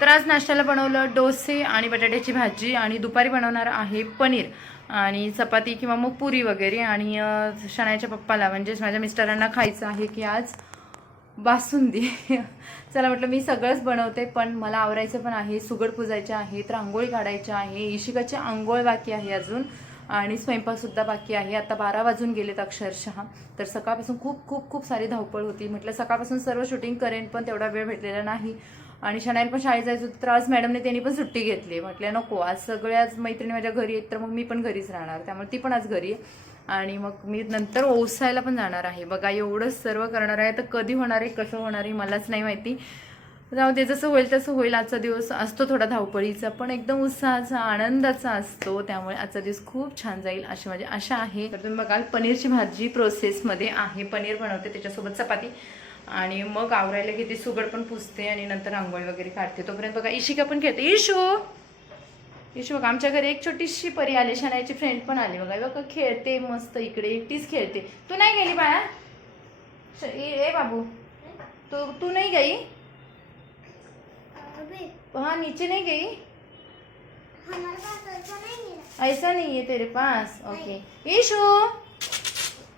तर आज नाश्त्याला बनवलं डोसे आणि बटाट्याची भाजी आणि दुपारी बनवणार आहे पनीर आणि चपाती किंवा मग पुरी वगैरे. आणि शनायाच्या पप्पाला म्हणजेच माझ्या मिस्टरांना खायचं आहे की आज बासुंदी. चला म्हटलं मी सगळंच बनवते पण मला आवरायचं पण आहे, सुगड पुजायचे आहेत, रांगोळी काढायची आहे, इशिकाची आंघोळ बाकी आहे अजून आणि स्वयंपाकसुद्धा बाकी आहे. आता 12 वाजून गेलेत अक्षरशः. तर सकाळपासून खूप खूप खूप सारी धावपळ होती. म्हटलं सकाळपासून सर्व शूटिंग करेन पण तेवढा वेळ भेटलेला नाही आणि शनायला पण शाळेत जायचं होतं तर आज मॅडमने त्यांनी पण सुट्टी घेतली. म्हटलं नको आज सगळ्याच मैत्रिणी माझ्या घरी आहेत तर मग मी पण घरीच राहणार, त्यामुळे ती पण आज घरी आहे. आणि मग मी नंतर ओसायला पण जाणार आहे. बघा एवढं सर्व करणार आहे तर कधी होणार आहे कसं होणार आहे मलाच नाही माहिती. जाऊ दे, जसं होईल तसं होईल. आजचा दिवस असतो थोडा धावपळीचा पण एकदम उत्साहाचा आनंदाचा असतो, त्यामुळे आजचा दिवस खूप छान जाईल अशी माझी आशा आहे. तर तुम्ही बघाल पनीरची भाजी प्रोसेसमध्ये आहे, पनीर बनवते त्याच्यासोबत चपाती आणि मग आवरायला घेते, सुगड पण पुसते आणि नंतर रांगोळी वगैरे काढते. तोपर्यंत बघा इशिका पण खेळते. इशू बघा आमच्या घरी एक छोटीशी परी आली, शनायाची फ्रेंड पण आली. बघा खेळते मस्त इकडे, एकटीच खेळते. तू नाही गेली बाळा? ए बाबू तू नाही गई? हाँ नीचे नहीं गई? ऐसा नहीं है तेरे पास? ओके.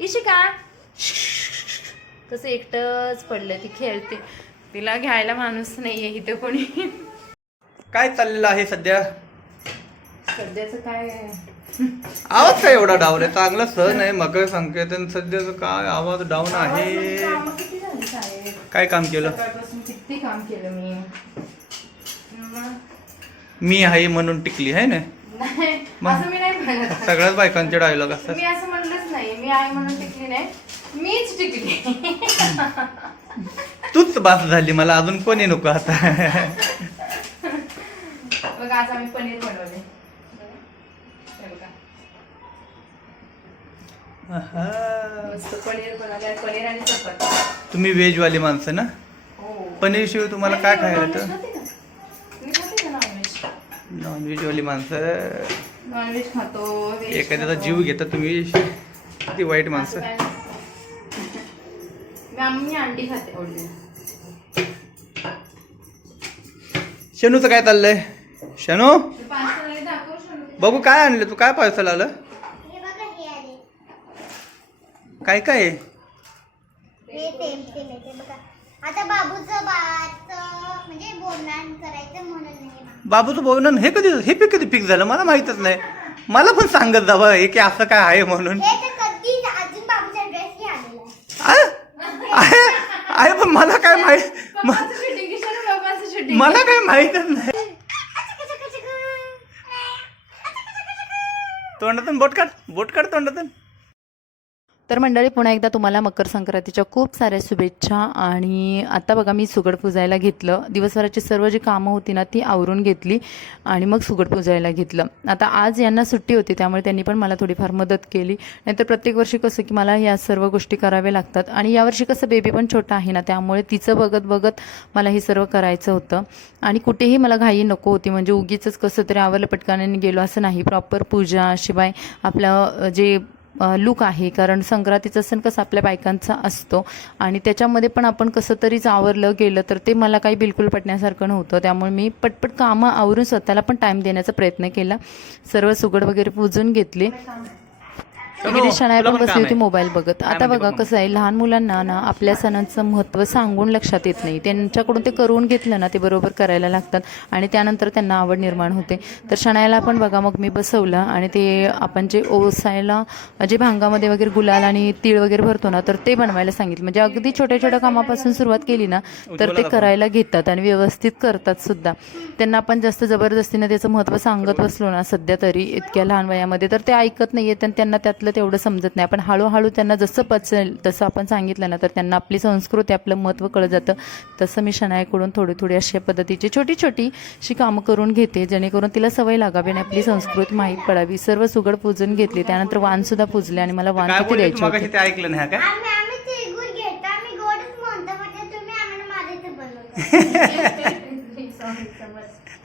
इशिका कसं एकटंच पडलं, ती खेळते, तिला घ्यायला माणूस नाहीये इथे कोणी. काय चाललेलं आहे सध्या? सध्याचं काय आवाज काय एवढा डाऊन आहे? चांगला सण आहे मकर संक्रांत, सध्याचं काय आवाज डाऊन आहे? किती झाली शाळेत? काय काम केलं? सकाळपासून किती काम केलं मी. मी आहे म्हणून टिकली आहे ना? नाही असं मी नाही म्हणत. सगळ्याच बायकांचे डायलॉग असतात. मी असं म्हणलंच नाही, मी आहे म्हणून टिकली नाही, मीच टिकली. तूच बास झाली, मला अजून कोणी नको आता. बघा आज आम्ही पनीर बनवले. मस्त पनीर बनवले, पनीर आणि चपाती. तुम्ही व्हेज वाली माणसं ना? हो. पनीर शिवाय तुम्हाला काय खायला येतं? मी खाते ना नॉनव्हेज. नॉनव्हेज वाली माणसं, नॉनव्हेज खातो, व्हेज एखाद्याचा खातो. जीव घेता तुम्ही. किती वाईट माणसं. मी अंडी खाते ओढली. शनूचं काय चाललंय? शनू बघू काय आणलं तू? काय पार्सल आलं? काय काय आहे? आता बाबूचं म्हणजे बोलणं करायचं म्हणून नाही. बाबूचं बोलणं हे कधी फिक्स झालं? मला माहितच नाही. मला पण सांगत जावं हे की असं काय आहे म्हणून. अजून बाबूचा ड्रेस ही आलेला आहे पण मला काय माहित, मला काय माहितच नाही. तोंडातून बोट काढ तोंडातून. तर मंडळी पुन्हा एकदा तुम्हाला मकर संक्रांतीच्या खूप साऱ्या शुभेच्छा. आणि आता बघा मी सुगड पुजायला घेतलं. दिवसभराची सर्व जी कामं होती ना ती आवरून घेतली आणि मग सुगड पुजायला घेतलं. आता आज यांना सुट्टी होती त्यामुळे त्यांनी पण मला थोडीफार मदत केली. नाहीतर प्रत्येक वर्षी कसं की मला या सर्व गोष्टी कराव्या लागतात आणि यावर्षी कसं बेबी पण छोटा आहे ना, त्यामुळे तिचं बघत मला हे सर्व करायचं होतं. आणि कुठेही मला घाई नको होती, म्हणजे उगीच कसं तरी आवरलं पटकाने गेलो असं नाही. प्रॉपर पूजा शिवाय आपलं जे लुक आहे, कारण संक्रांतीचा सण कसं आपल्या बायकांचा असतो आणि त्याच्यामध्ये पण आपण कसं तरीच आवरलं गेलं तर ते मला काही बिलकुल पटण्यासारखं नव्हतं. त्यामुळे मी पटपट कामं आवरून स्वतःला पण टाईम देण्याचा प्रयत्न केला. सर्व सुगड वगैरे पुजून घेतले. इकडे शनाया पण बसली होती मोबाईल बघत. आता बघा कसं आहे, लहान मुलांना ना आपल्या सणांचं महत्त्व सांगून लक्षात येत नाही. त्यांच्याकडून ते करून घेतलं ना ते बरोबर करायला लागतात आणि त्यानंतर त्यांना आवड निर्माण होते. तर शनायाला पण बघा मग मी बसवलं आणि ते आपण जे ओसायला जे भांगामध्ये वगैरे गुलाल आणि तीळ वगैरे भरतो ना तर ते बनवायला सांगितलं. म्हणजे अगदी छोट्या छोट्या कामापासून सुरुवात केली ना तर ते करायला घेतात आणि व्यवस्थित करतात सुद्धा. त्यांना आपण जास्त जबरदस्तीने त्याचं महत्त्व सांगत बसलो ना सध्या तरी इतक्या लहान वयामध्ये तर ते ऐकत नाही आहेत आणि त्यांना त्यातलं तेवढं समजत नाही. आपण हळूहळू त्यांना जसं पचेल तसं आपण सांगितलं ना तर त्यांना आपली संस्कृती आपलं महत्त्व कळत जातं. तसं मी शनायाकडून थोडी अशा पद्धतीची छोटी अशी कामं करून घेते जेणेकरून तिला सवय लागावी आणि आपली संस्कृती माहीत पडावी. सर्व सुगड पूजून घेतली, त्यानंतर वाण सुद्धा पूजले आणि मला वाण किती द्यायचे होते ते ऐकलं नाही काय?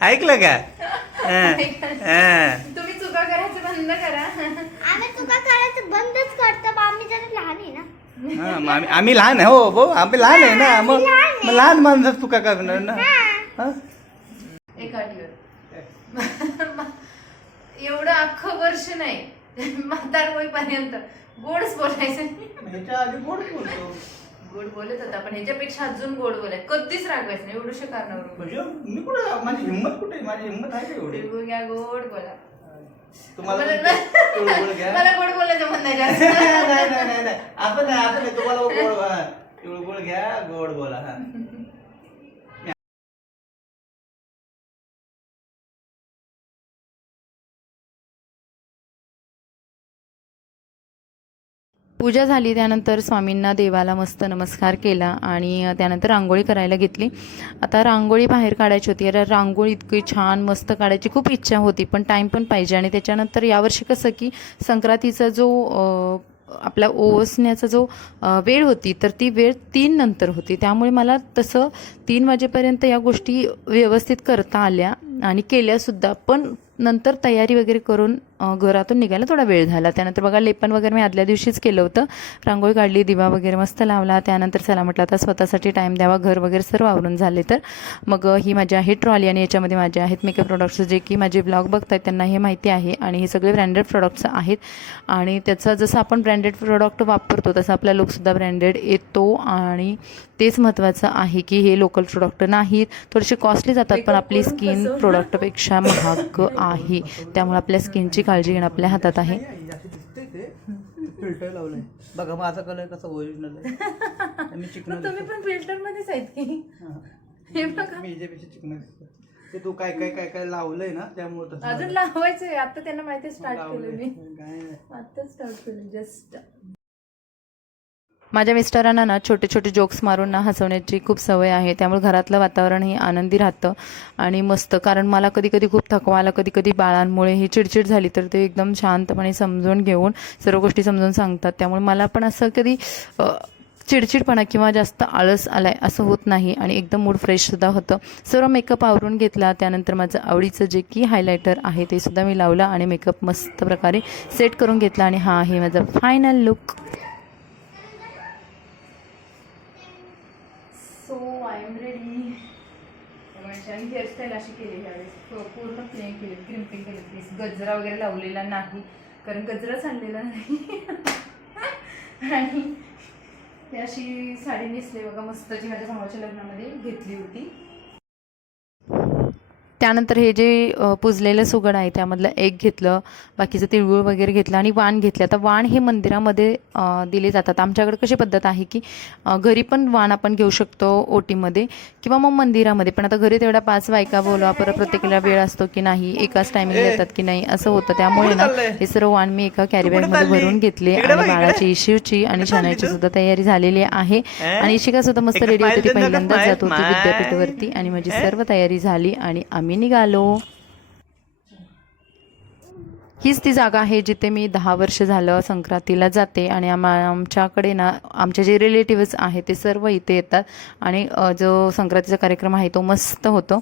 ऐकलं का? तुम्ही चुका करायचं बंद करा. आम्ही चुका करायचं बंदच करतो, आम्ही जरा लहान आहे ना. आम्ही लहान आहे. हो आम्ही लहान आहे ना, मग लहान माणसं चुका करणार ना. काठीवर. एवढं अख्खं वर्ष नाही, म्हातार होईपर्यंत गोडच बोलायचं. ह्याच्या आधी गोड बोलतो. गोड बोलत होता, पण ह्याच्यापेक्षा अजून गोड बोलाय. कधीच रागवायचं नाही एवढ्याशा कारणावरून. म्हणजे मी कुठे, माझी हिंमत कुठे, माझी हिंमत आहे का एवढी? तिळगुळ घ्या, गोड बोला. तुम्हाला मला गोड बोलायचं म्हणणं आहे जास्त. नाही आपण नाही, तुम्हाला गोड तिळगुळ घ्या, गोड बोला. हा पूजा झाली, त्यानंतर स्वामींना देवाला मस्त नमस्कार केला आणि त्यानंतर रांगोळी करायला घेतली. आता रांगोळी बाहेर काढायची होती. अरे रांगोळी इतकी छान मस्त काढायची खूप इच्छा होती, पण टाईम पण पाहिजे. आणि त्याच्यानंतर यावर्षी कसं की संक्रांतीचा जो आपला ओसण्याचा जो वेळ होती, तर ती वेळ 3 नंतर होती. त्यामुळे मला तसं 3 वाजेपर्यंत या गोष्टी व्यवस्थित करता आल्या आणि केल्यासुद्धा. पण नंतर तयारी वगैरे करून घरातून निघायला थोडा वेळ झाला. त्यानंतर बघा लेपन वगैरे मी आदल्या दिवशीच केलं होतं. रांगोळी काढली, दिवा वगैरे मस्त लावला. त्यानंतर चला म्हटलं आता स्वतःसाठी टाईम द्यावा, घर वगैरे सर्व आवरून झाले. तर मग ही माझी आहे ट्रॉली आणि याच्यामध्ये माझे आहेत मेकअप प्रोडक्ट्स, जे की माझे ब्लॉग बघतायत त्यांना हे माहिती आहे. आणि हे सगळे ब्रँडेड प्रोडक्ट्स आहेत. आणि त्याचा जसं आपण ब्रँडेड प्रोडक्ट वापरतो तसं आपला लुकसुद्धा ब्रँडेड येतो. आणि तेच महत्त्वाचं आहे की हे लोकल प्रोडक्ट नाहीत, थोडेसे कॉस्टली जातात, पण आपली स्किन प्रोडक्टपेक्षा महाग आहे. त्यामुळे आपल्या स्किनची काळजी घेणं आपल्या हातात आहे. फिल्टर लावलंय बघा, माझा कलर कसा ओरिजिनल आहे. मी चिकन, तुम्ही पण फिल्टर मध्येच आहेत की? हे बघा, मी याच्यापेक्षा चिकन दिसतो. ते तू काय काय काय काय लावलंय ना, त्यामुळे तसं अजून लावायचंय. आता त्यांना माहिती स्टार्ट केलं मी, काय आता स्टार्ट केलं जस्ट. माझ्या मिस्टरांना ना छोटे छोटे जोक्स मारून ना हसवण्याची खूप सवय आहे. त्यामुळे घरातलं वातावरणही आनंदी राहतं आणि मस्त. कारण मला कधी कधी खूप थकवा आला, कधी कधी बाळांमुळे ही चिडचिड झाली, तर ते एकदम शांतपणे समजून घेऊन सर्व गोष्टी समजून सांगतात. त्यामुळे मला पण असं कधी चिडचिडपणा किंवा जास्त आळस आलाय असं होत नाही आणि एकदम मूड फ्रेशसुद्धा होतं. सर्व मेकअप आवरून घेतला. त्यानंतर माझं आवडीचं जे की हायलायटर आहे ते सुद्धा मी लावलं आणि मेकअप मस्त प्रकारे सेट करून घेतला. आणि हा आहे माझा final look. So I am ready. आणि हेअरस्टाईल अशी केली ह्यावेळेस, पूर्ण प्लेन केली, क्रिम्पिंग केली. प्लीज गजरा वगैरे लावलेला नाही, कारण गजराच आणलेला नाही. आणि ते अशी साडी नेसली बघा मस्त, जी माझ्या भावाच्या लग्नामध्ये घेतली होती. त्यानंतर हे जे पुजलेलं सुगड आहे त्यामधलं एक घेतलं, बाकीचं तिळगुळ वगैरे घेतलं आणि वाण घेतलं. आता वाण हे मंदिरामध्ये दिले जातात. आमच्याकडे कशी पद्धत आहे की घरी पण वाण आपण घेऊ शकतो ओटीमध्ये किंवा मग मंदिरामध्ये. पण आता घरी तेवढ्या 5 बायका बोलवा, परत प्रत्येकाला वेळ असतो की नाही, एकाच टायमिंग येतात की नाही, असं होतं. त्यामुळे ना हे सर्व वाण मी एका कॅरीबॅगमध्ये भरून घेतले. आणि बाळाची, इशिवची आणि शनाईची सुद्धा तयारी झालेली आहे. आणि इशिका सुद्धा मस्त रेडी होती, ती पहिल्यांदाच जात होती विद्यापीठावरती. आणि माझी सर्व तयारी झाली आणि आम्ही निघालो. हीच ती जागा आहे जिथे मी 10 वर्ष झालं संक्रांतीला जाते. आणि आमच्याकडे ना आमचे जे रिलेटिव्हज आहेत ते सर्व इथे येतात. आणि जो संक्रांतीचा कार्यक्रम आहे तो मस्त होतो.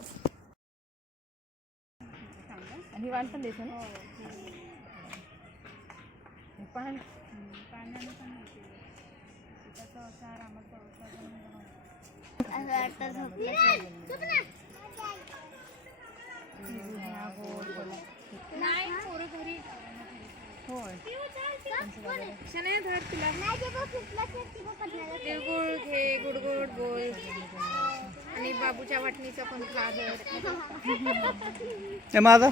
तिळगुळ घे, गोड गोड बोल आणि बाबूच्या वाटणीचा पण माझा.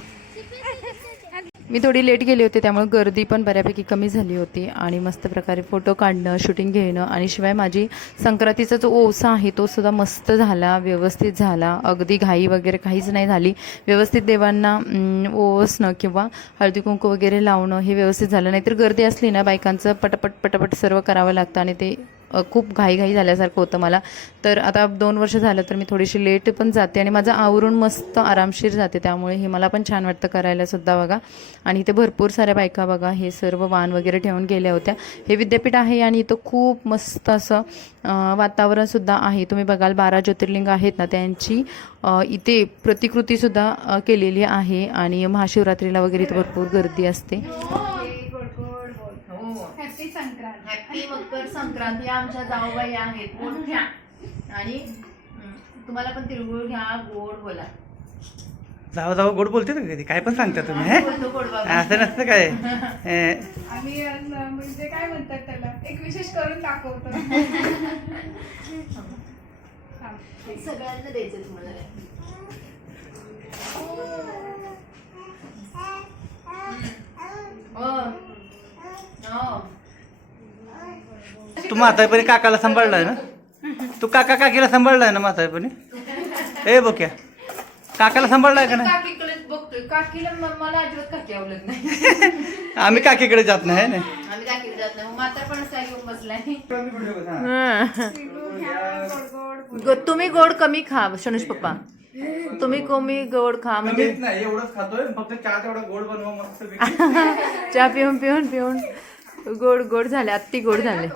मी थोडी लेट गेली होती, त्यामुळे गर्दी पण बऱ्यापैकी कमी झाली होती. आणि मस्त प्रकारे फोटो काढणं, शूटिंग घेणं आणि शिवाय माझी संक्रांतीचा जो ओसा आहे तो सुद्धा मस्त झाला, व्यवस्थित झाला. अगदी घाई वगैरे काहीच नाही झाली. व्यवस्थित देवांना ओसणं किंवा हळदी कुंकू वगैरे लावणं हे व्यवस्थित झालं. नाहीतर गर्दी असली ना बायकांचं पटपट पटपट सर्व करावं लागतं आणि ते खूप घाई झाल्यासारखं होतं मला. तर आता 2 वर्ष झालं तर मी थोडीशी लेट पण जाते आणि माझं आवरून मस्त आरामशीर जाते. त्यामुळे हे मला पण छान वाटतं करायला सुद्धा बघा. आणि इथे भरपूर साऱ्या बायका बघा हे सर्व वाण वगैरे ठेवून गेल्या होत्या. हे विद्यापीठ आहे आणि इथं खूप मस्त असं वातावरणसुद्धा आहे. तुम्ही बघाल 12 ज्योतिर्लिंग आहेत ना, त्यांची इथे प्रतिकृतीसुद्धा केलेली आहे. आणि महाशिवरात्रीला वगैरे इथं भरपूर गर्दी असते. हॅपी मकर संक्रांती. आमच्या जाऊबाई आहेत मोठ्या. आणि तुम्हाला पण तिळगुळ घ्या, गोड बोला. जाऊ जाऊ गोड बोलते ना कधी काय पण सांगता तुम्ही हे? असं नसतं काय आम्ही म्हणजे काय म्हणतात त्याला एक विशेष करून दाखवतो. सगळ्यांना द्यायचं तुम्हाला. तू म्हातारपणी काकाला सांभाळलाय ना तू काकीला सांभाळलाय ना म्हातारपणी ए बोक्या काकाला सांभाळलाय का नाही काकीकडेच बघतोय. काकीला मला अजिबात काकी आवडत नाही. आम्ही काकीकडे जात नाही ना आम्ही काकीकडे जात नाही. मात्र पण काय घेऊन बसलाय. तुम्ही गोड कमी खा शनुष पप्पा. तुम्ही कमी गोड खा म्हणजे नाही एवढंच खातोय फक्त चहा तेवढा गोड बनवा मस्त चहा पिऊन पिऊन पिऊन गोड गोड झाले. अति गोड झाले.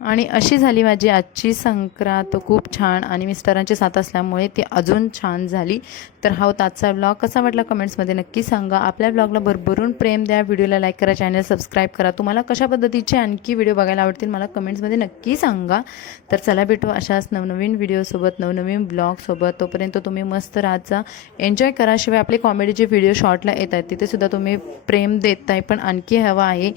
आणि अशी झाली माझी आजची संक्रांत. खूप छान आणि मिस्टरांची साथ असल्यामुळे ती अजून छान झाली. तर हा होता आजचा ब्लॉग. कसा वाटला कमेंट्समध्ये नक्की सांगा. आपल्या ब्लॉगला भरभरून प्रेम द्या. व्हिडिओला लाईक करा. चॅनल सबस्क्राईब करा. तुम्हाला कशा पद्धतीचे आणखी व्हिडिओ बघायला आवडतील मला कमेंट्समध्ये नक्की सांगा. तर चला भेटू अशाच नवनवीन व्हिडिओसोबत नवनवीन ब्लॉगसोबत. तोपर्यंत तुम्ही मस्त राहायचा एन्जॉय करा. शिवाय आपले कॉमेडीचे व्हिडिओ शॉर्टला येत आहेत तिथेसुद्धा तुम्ही प्रेम देताय पण आणखी हवा आहे.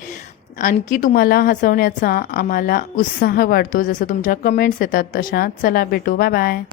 आणखी तुम्हाला हसवण्याचा आम्हाला उत्साह वाढतो. जसं तुमच्या कमेंट्स येतात तशा. चला भेटू. Bye bye.